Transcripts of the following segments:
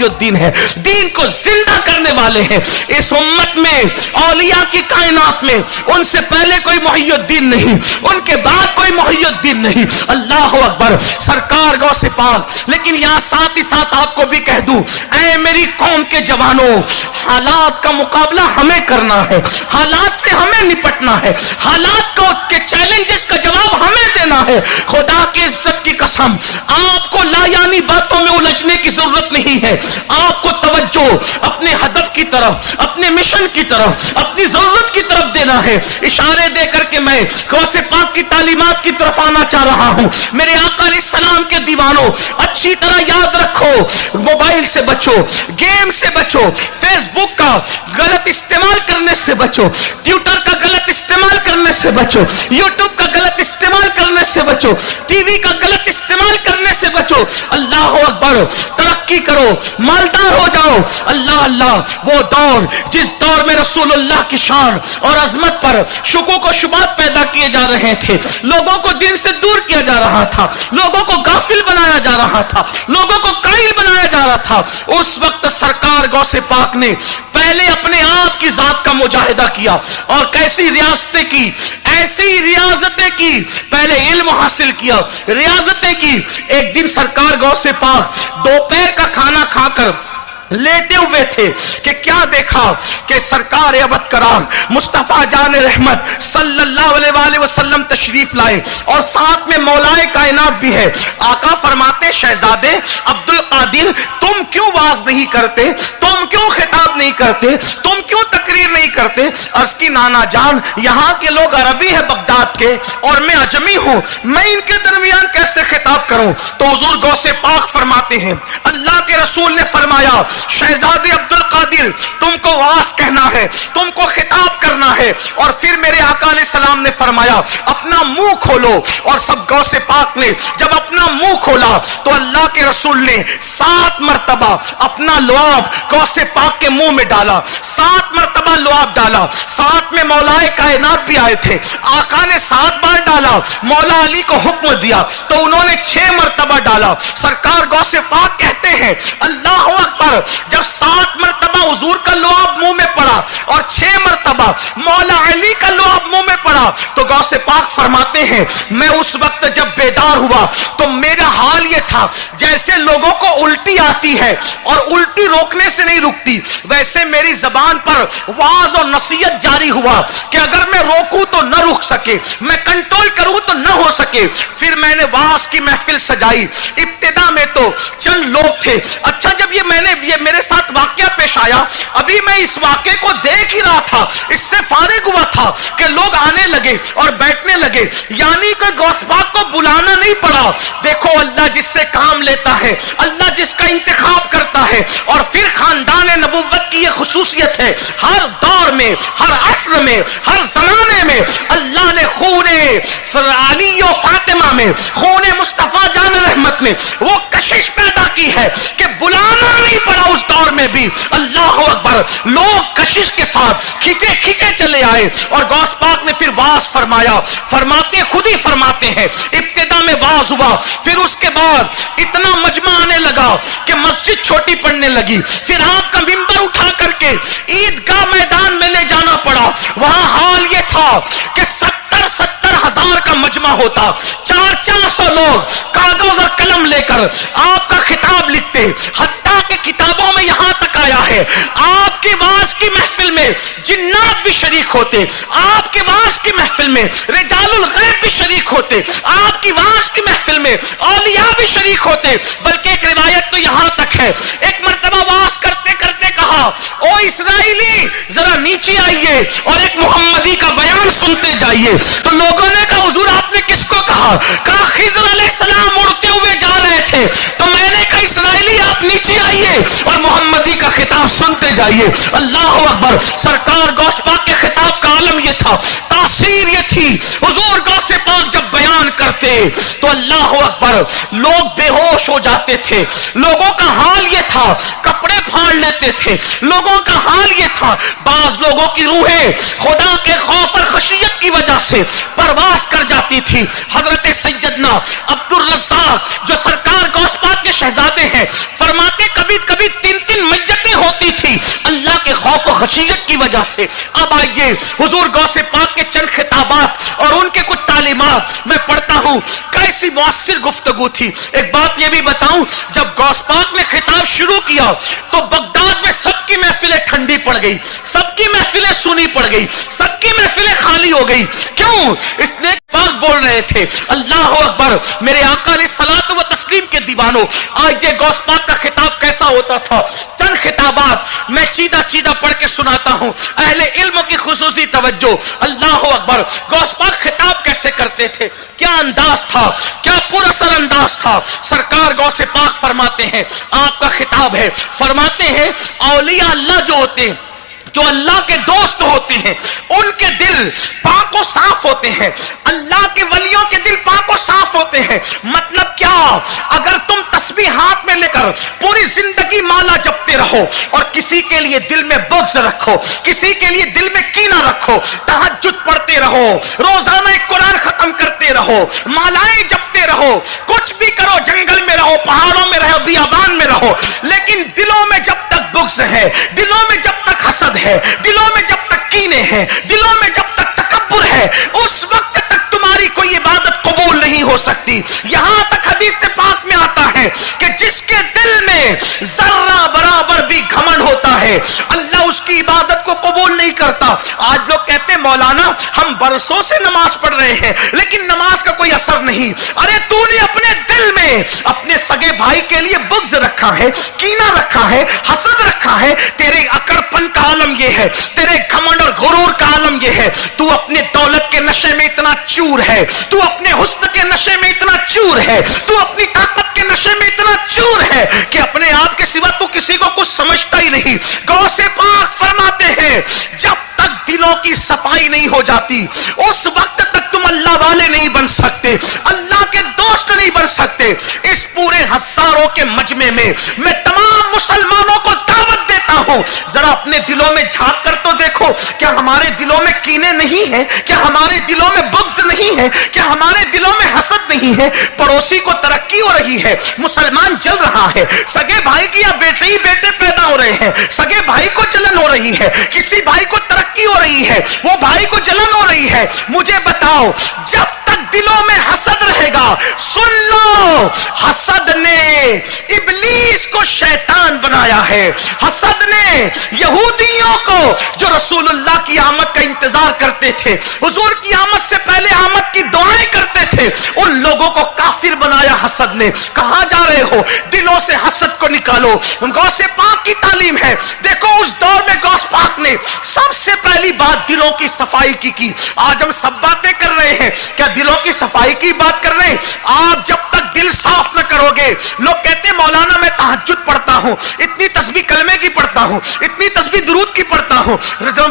محی الدین ہے, دین کو زندہ کرنے والے ہیں. اس امت میں اولیاء کی کائنات میں ان سے پہلے کوئی محی الدین نہیں, ان کے بعد کوئی محی الدین نہیں. اللہ اکبر, سرکار غوث پاک. لیکن یہاں ساتھ ہی ساتھ آپ کو بھی کہہ دوں, اے میری قوم کے جوانوں, حالات کا مقابلہ ہمیں کرنا ہے, حالات سے ہمیں نپٹنا ہے, حالات کے چیلنجز کا جواب ہمیں دینا ہے. خدا کی عزت کی قسم, آپ کو لا یعنی باتوں میں الجھنے کی ضرورت نہیں ہے. آپ کو توجہ اپنے ہدف کی طرف, اپنے مشن کی طرف, اپنی ضرورت کی طرف دینا ہے. اشارے دے کر کے میں غوث پاک کی تعلیمات کی طرف آنا چاہ رہا ہوں. میرے آقا علیہ السلام کے دیوانوں, اچھی طرح یاد رکھو, موبائل سے بچو, گیم سے بچو, فیس بک کا غلط استعمال کرنے سے بچو, ٹویٹر کا غلط استعمال کرنے سے بچو, یوٹیوب کا غلط استعمال کرنے سے بچو, ٹی وی کا غلط استعمال کرنے سے بچو. اللہ اکبر, ترقی کرو, مالدار ہو جاؤ. اللہ اللہ, وہ دور جس دور میں رسول اللہ کی شان اور عظمت پر شکوک و شبہات پیدا کیے جا رہے تھے, لوگوں کو دین سے دور کیا جا رہا تھا, لوگوں کو غافل بنایا جا رہا تھا, لوگوں کو قائل بنایا جا رہا تھا, اس وقت سرکار غوث پاک نے پہلے اپنے آپ کی ذات کا مجاہدہ کیا. اور کیسی ریاستیں کی, ایسی ریاضتیں کی, پہلے علم حاصل کیا, ریاضتیں کی. ایک دن سرکار غوث پاک دوپہر کا کھانا کھا کر لیٹے ہوئے تھے کہ کیا دیکھا کہ سرکار ابد قرار مصطفیٰ جان رحمت صلی اللہ علیہ وآلہ وسلم تشریف لائے, اور ساتھ میں مولائے کائنات بھی ہے. آقا فرماتے, شہزادے عبد القادر, تم کیوں واز نہیں کرتے, تم کیوں خطاب نہیں کرتے, تم کیوں تقریر نہیں کرتے؟ عرض کی, نانا جان, یہاں کے لوگ عربی ہے بغداد کے, اور میں عجمی ہوں, میں ان کے درمیان کیسے خطاب کروں؟ تو حضور غوث پاک فرماتے ہیں, اللہ کے رسول نے فرمایا, شہزادے عبد القادر, تم کو واز کہنا ہے, تم کو خطاب کرنا ہے. اور پھر میرے آقا علیہ السلام نے فرمایا, اپنا منہ کھولو. اور سب غوث پاک نے جب اپنا منہ کھولا تو اللہ کے رسول نے 7 مرتبہ اپنا لعاب غوث پاک کے منہ میں ڈالا, 7 مرتبہ لعاب ڈالا. ساتھ میں مولائے کائنات بھی آئے تھے, آقا نے 7 بار ڈالا, مولا علی کو حکم دیا تو انہوں نے 6 مرتبہ ڈالا. سرکار غوث پاک کہتے ہیں, اللہ اکبر, جب 7 مرتبہ حضور کا لعاب منہ میں پڑا اور 6 مرتبہ مولا علی کا لعاب منہ میں پڑا, تو غوث پاک فرماتے ہیں, میں اس وقت جب بیدار ہوا تو میرا حال یہ تھا جیسے لوگوں کو الٹی آتی ہے اور الٹی روکنے سے نہیں رکتی, ویسے میری زبان پر واز اور نصیحت جاری ہوا کہ اگر میں روکوں تو نہ رک سکے, میں کنٹرول کروں تو نہ ہو سکے. پھر میں نے واز کی محفل سجائی. ابتدا میں تو چند لوگ تھے. اچھا, جب یہ میرے ساتھ واقعہ پیش آیا, ابھی میں اس واقعے کو دیکھ ہی رہا تھا, اس سے فارغ ہوا تھا کہ لوگ آنے لگے اور بیٹھنے لگے, یعنی کہ غوث پاک کو بلانا نہیں پڑا. دیکھو, اللہ جس سے کام لیتا ہے, اللہ جس کا انتخاب کرتا ہے. اور پھر خاندان نبوت کی یہ خصوصیت ہے, ہر دور میں, ہر عصر میں, ہر زمانے میں اللہ نے خون علی و فاطمہ میں, خون مصطفیٰ جان رحمت میں وہ کشش پیدا کی ہے کہ بلانا نہیں پڑا. اس دور میں بھی اللہ اکبر, لوگ کشش کے ساتھ کھچے چلے آئے. اور غوث پاک نے پھر واز فرمایا. فرماتے, خود ہی فرماتے ہیں, ابتدا میں واز ہوا, پھر اس کے بعد اتنا مجمع آنے لگا کہ مسجد چھوٹی پڑنے لگی. پھر آپ کا منبر اٹھا کر کے عیدگاہ میدان میں لے جانا پڑا. وہاں حال یہ تھا کہ 70 ہزار کا مجمع ہوتا, 400 لوگ کاغذ اور قلم لے کر آپ کا خطاب لکھتے. حتیٰ کہ کتابوں میں یہاں تک آیا ہے, آپ کی واز کی محفل میں جنات بھی شریک ہوتے, آپ کی واز کی محفل میں رجال الغیب بھی شریک ہوتے, آپ کی واز کی محفل میں اولیاء بھی شریک ہوتے. بلکہ ایک روایت تو یہاں تک ہے, ایک مرتبہ واز کرتے کرتے کہا, او اسرائیلی ذرا نیچے آئیے اور ایک محمدی کا بیان سنتے جائیے. تو لوگوں نے کہا, حضور آپ نے کس کو کہا؟ کہا خضر علیہ السلام اڑتے ہوئے جا رہے تھے, تو میں نے کہا اسرائیلی آپ نیچے آئیے اور محمدی کا خطاب سنتے جائیے. اللہ اکبر, سرکار غوث پاک کے خطاب کا عالم یہ تھا, تاثیر یہ تھی. حضور غوث پاک جب بیان کرتے تو اللہ اکبر, لوگ بے ہوش ہو جاتے تھے. لوگوں کا حال یہ تھا, کپڑے پھاڑ لیتے تھے. لوگوں کا حال یہ تھا, بعض لوگوں کی روحیں خدا کے خوف اور خشیت کی وجہ سے پرواز کر جاتی تھی. حضرت سیدنا عبد الرزاق جو سرکار غوث پاک کے شہزادے ہیں, فرماتے کبھی کبھی 3 وجہ سے۔ اب آئیے حضور غوث پاک کے چند خطابات اور ان کے کچھ تعلیمات میں پڑھتا ہوں، کیسی مؤثر گفتگو تھی۔ ایک بات یہ بھی بتاؤں، جب غوث پاک نے خطاب شروع کیا تو بغداد میں سب کی محفلیں ٹھنڈی پڑ گئی، سب کی محفلیں سنی پڑ گئی، سب کی محفلیں خالی ہو گئی۔ کیوں؟ اس نے پاک بول رہے تھے۔ اللہ اکبر، میرے آقا علیہ الصلوۃ و تسلیم کے دیوانوں، آج یہ غوث پاک کا خطاب کیسا ہوتا تھا؟ چند خطابات میں چیدہ چیدہ پڑھ کے سناتا ہوں، اہل علم کی خصوصی توجہ۔ اللہ اکبر، غوث پاک خطاب کیسے کرتے تھے، کیا انداز تھا، کیا پر اثر انداز تھا۔ سرکار غوث پاک فرماتے ہیں، آپ کا خطاب ہے، فرماتے ہیں اولیاء اللہ جو ہوتے ہیں، جو اللہ کے دوست ہوتے ہیں، ان کے دل پاک و صاف ہوتے ہیں، اللہ کے ولیوں کے دل پاک و صاف ہوتے ہیں۔ مطلب کیا؟ اگر تم تسبیح ہاتھ میں لے کر پوری زندگی مالا جپتے رہو اور کسی کے لیے دل میں بغض رکھو، کسی کے لیے دل میں کینہ رکھو، تہجد پڑھتے رہو، روزانہ ایک قرآن ختم کرتے رہو، مالائیں جپتے رہو، کچھ بھی کرو، جنگل میں رہو، پہاڑوں میں رہو، بیابان میں رہو، لیکن دلوں میں جب تک بغض ہے، دلوں میں جب تک حسد ہے، دلوں میں جب تک کینے ہیں، دلوں میں جب تک تکبر ہے، اس وقت تک تمہاری کوئی عبادت قبول نہیں ہو سکتی۔ یہاں تک حدیث سے پاک میں آتا ہے کہ جس کے دل میں ذرہ برابر بھی گھمنڈ ہوتا ہے، اللہ اس کی عبادت کو قبول نہیں کرتا۔ آج لوگ کہتے ہیں مولانا ہم برسوں سے نماز پڑھ رہے ہیں لیکن نماز کا کوئی اثر نہیں۔ ارے تو نے اپنے دل میں اپنے سگے بھائی کے لیے بغض رکھا ہے، کینہ رکھا ہے، حسد رکھا ہے، تیرے اکڑپن کا عالم یہ ہے، تیرے گھمنڈ اور غرور کا عالم یہ ہے۔ تو اپنے دولت کے نشے میں اتنا چور ہے، تو اپنے حسن کے نشے میں اتنا چور ہے، تو اپنی طاقت کے نشے میں اتنا چور ہے کہ اپنے آپ کے سوا تو کسی کو کچھ سمجھتا ہی نہیں۔ غوث پاک فرماتے ہیں جب تک دلوں کی صفائی نہیں ہو جاتی اس وقت تک تم اللہ والے نہیں بن سکتے، اللہ کے دوست نہیں بن سکتے۔ اس پورے ہزاروں کے مجمع میں میں تمام مسلمانوں کو دعوت دیتا ہوں، ذرا اپنے دلوں میں جھانک کر تو دیکھو، کیا ہمارے دلوں میں کینے نہیں ہیں؟ کیا ہمارے دلوں میں بغض نہیں ہے؟ کیا ہمارے دلوں میں حسد نہیں ہے؟ پڑوسی کو ترقی ہو رہی ہے، مسلمان جل رہا ہے، سگے بھائی کی یا بیٹے ہی بیٹے پیدا ہو رہے ہیں، سگے بھائی کو جلن ہو رہی ہے، کسی بھائی کو ترقی ہو رہی ہے، وہ بھائی کو جلن ہو رہی ہے۔ مجھے بتاؤ، جب تک دلوں میں حسد رہے گا، سن لو، حسد نے ابلیس کو شیطان بنایا ہے، حسد نے یہودیوں کو جو رسول اللہ کی آمد کا انتظار کرتے تھے، حضور کی آمد سے پہلے آمد کی دعائیں کرتے تھے، ان لوگوں کو کافر بنایا حسد نے۔ کہاں جا رہے ہو؟ دلوں سے حسد کو نکالو۔ غوث پاک کی تعلیم ہے، دیکھو اس دور میں غوث پاک نے سب سے پہلی بات دلوں کی صفائی کی۔ آج ہم سب باتیں کر رہے ہیں، کیا دلوں کی صفائی کی بات کر رہے ہیں؟ آپ جب تک دل صاف نہ کرو گے، لوگ کہتے ہیں مولانا میں تہجد پڑھتا ہوں، اتنی تسبیح کلمے کی پڑھتا ہوں، اتنی تسبیح درود کی پڑھتا ہوں،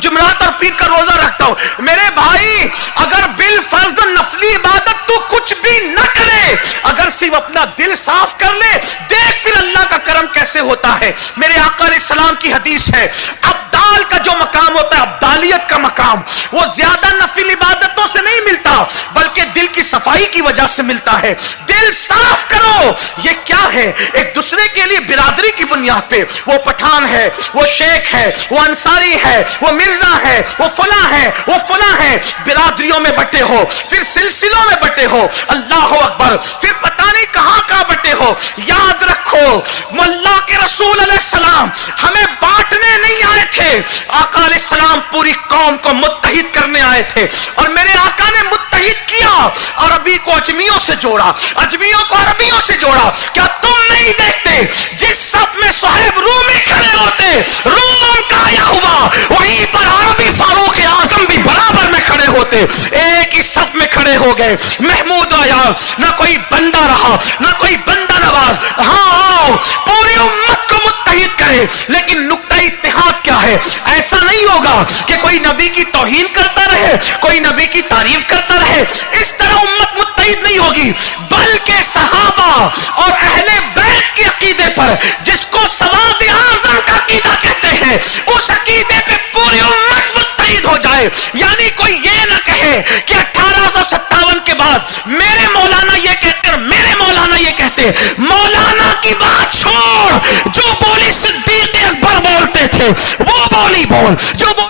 جمعرات اور پیر کا روزہ رکھتا ہوں۔ میرے بھائی، اگر بالفرض نفلی عبادت تو کچھ بھی نہ کرے، اگر صرف اپنا دل صاف کر لے، دیکھ پھر اللہ کا کرم کیسے ہوتا ہے۔ میرے آقا علیہ السلام کی حدیث ہے، ابدال کا جو مقام ہوتا ہے، ابدالیت کا مقام، وہ زیادہ نفل عبادتوں سے نہیں ملتا بلکہ دل کی صفائی کی وجہ سے ملتا ہے۔ دل صاف کرو۔ یہ کیا ہے؟ ایک دوسرے کے لیے برادری کی بنیاد پہ، وہ پٹھان ہے، وہ شیخ ہے، وہ انصاری ہے، وہ مرزا ہے، وہ فلاں ہے، وہ فلاں ہے، برادریوں میں بٹے ہو، پھر سلسلوں میں بٹے ہو، اللہ اکبر، پھر پتہ نہیں کہاں کہاں بٹے ہو۔ یاد رکھو، اللہ کے رسول علیہ السلام ہمیں بانٹنے نہیں آئے تھے، آقا علیہ السلام پوری قوم کو متحد کرنے آئے تھے، اور میرے آقا نے متحد کیا، عربی کو اجمیوں سے جوڑا، اجمیوں کو عربیوں سے جوڑا۔ کیا تم نہیں دیکھتے جس صف میں صہیب رومی کھڑے ہوتے، روم کا آیا ہوا، وہیں پر عربی فاروق اعظم بھی برابر میں کھڑے ہوتے، ایک ہی صف میں کھڑے ہو گئے۔ محمود آیا، نہ کوئی بندہ رہا، نہ کوئی بندہ نواز۔ ہاں آؤ، پوری امت کو متحد کرے، لیکن نقطہ اتحاد کیا ہے؟ ایسا نہیں ہوگا کہ کوئی نبی کی توہین کرتا رہے، کوئی نبی کی تعریف کرتا رہے، اس طرح امت متحد نہیں ہوگی، بلکہ صحابہ اور اہل بیت کے عقیدے پر، جس کو سواد اعظم کا عقیدہ کہتے ہیں، اس عقیدے پہ پوری امت متحد ہو جائے۔ یعنی کوئی یہ نہ کہے کہ 1857 کے بعد میرے مولانا یہ کہتے اور میرے مولانا یہ کہتے۔ مولانا کی بات چھوڑ، جو بولی صدیق اکبر بولتے تھے وہ بولی بول، جو